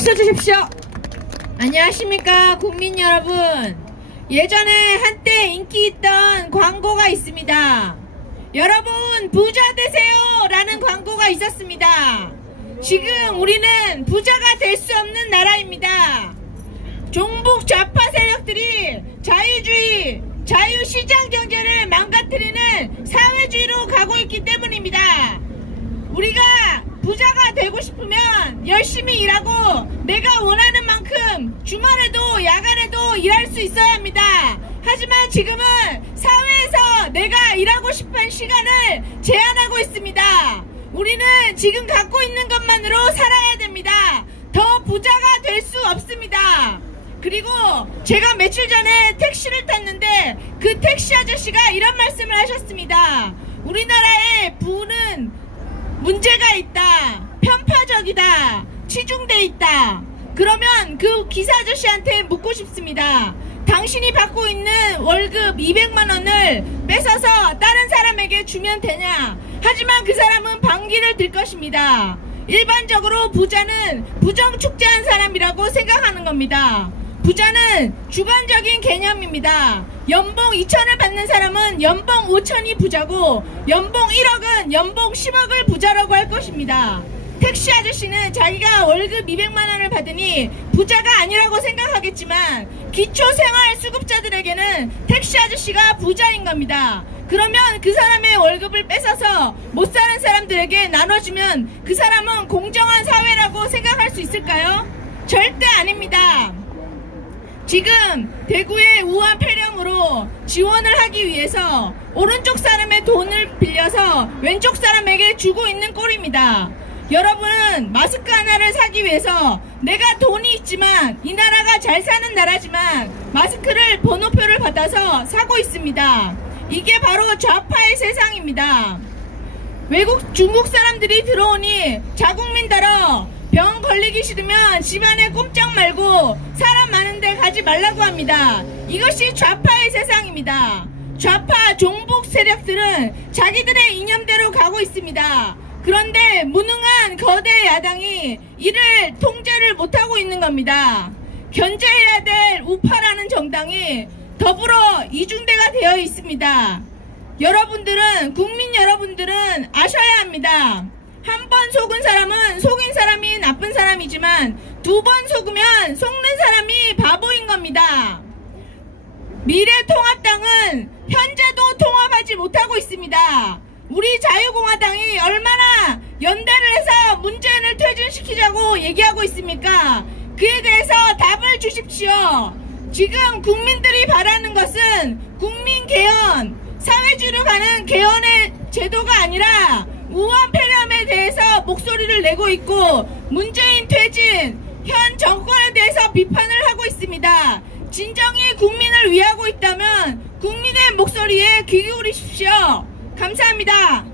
박수 주십시오. 안녕하십니까 국민 여러분. 예전에 한때 인기 있던 광고가 있습니다. 여러분 부자 되세요 라는 광고가 있었습니다. 지금 우리는 부자가 될 수 없는 나라입니다. 종북 좌파 세력들이 자유주의, 자유시장 경제를 망가뜨리는 사회주의로 가고 있기 때문입니다. 우리가 부자가 되고 싶으면 열심히 일하고 내가 원하는 만큼 주말에도 야간에도 일할 수 있어야 합니다. 하지만 지금은 사회에서 내가 일하고 싶은 시간을 제한하고 있습니다. 우리는 지금 갖고 있는 것만으로 살아야 됩니다. 더 부자가 될 수 없습니다. 그리고 제가 며칠 전에 택시를 탔는데 그 택시 아저씨가 이런 말씀을 하셨습니다. 우리나라의 부는 문제가 있다. 편파적이다. 치중돼 있다. 그러면 그 기사 아저씨한테 묻고 싶습니다. 당신이 받고 있는 월급 200만 원을 뺏어서 다른 사람에게 주면 되냐? 하지만 그 사람은 방귀를 들 것입니다. 일반적으로 부자는 부정축제한 사람이라고 생각하는 겁니다. 부자는 주관적인 개념입니다. 연봉 2천을 받는 사람은 연봉 5천이 부자고 연봉 1억은 연봉 10억을 부자라고 할 것입니다. 택시 아저씨는 자기가 월급 200만 원을 받으니 부자가 아니라고 생각하겠지만 기초생활 수급자들에게는 택시 아저씨가 부자인 겁니다. 그러면 그 사람의 월급을 뺏어서 못 사는 사람들에게 나눠주면 그 사람은 공정한 사회라고 생각할 수 있을까요? 절대 아닙니다. 지금 대구의 우한 폐렴으로 지원을 하기 위해서 오른쪽 사람의 돈을 빌려서 왼쪽 사람에게 주고 있는 꼴입니다. 여러분은 마스크 하나를 사기 위해서 내가 돈이 있지만 이 나라가 잘 사는 나라지만 마스크를 번호표를 받아서 사고 있습니다. 이게 바로 좌파의 세상입니다. 외국 중국 사람들이 들어오니 자국민들어 병 걸리기 싫으면 집안에 꼼짝 말고 사람 많은데 가지 말라고 합니다. 이것이 좌파의 세상입니다. 좌파 종북 세력들은 자기들의 이념대로 가고 있습니다. 그런데 무능한 거대 야당이 이를 통제를 못하고 있는 겁니다. 견제해야 될 우파라는 정당이 더불어 이중대가 되어 있습니다. 여러분들은 국민 여러분들은 아셔야 합니다. 한 번 속은 사람은 속인 사람이 나쁜 사람이지만 두 번 속으면 속는 사람이 바보인 겁니다. 미래통합당은 현재도 통합하지 못하고 있습니다. 우리 자유공화당이 얼마나 연대를 해서 문재인을 퇴진시키자고 얘기하고 있습니까? 그에 대해서 답을 주십시오. 지금 국민들이 바라는 것은 국민 개헌, 사회주의로 가는 개헌의 제도가 아니라 우한 폐렴에 대해서 목소리를 내고 있고 문재인 퇴진, 현 정권에 대해서 비판을 하고 있습니다. 진정히 국민을 위하고 있다면 국민의 목소리에 귀 기울이십시오. 감사합니다.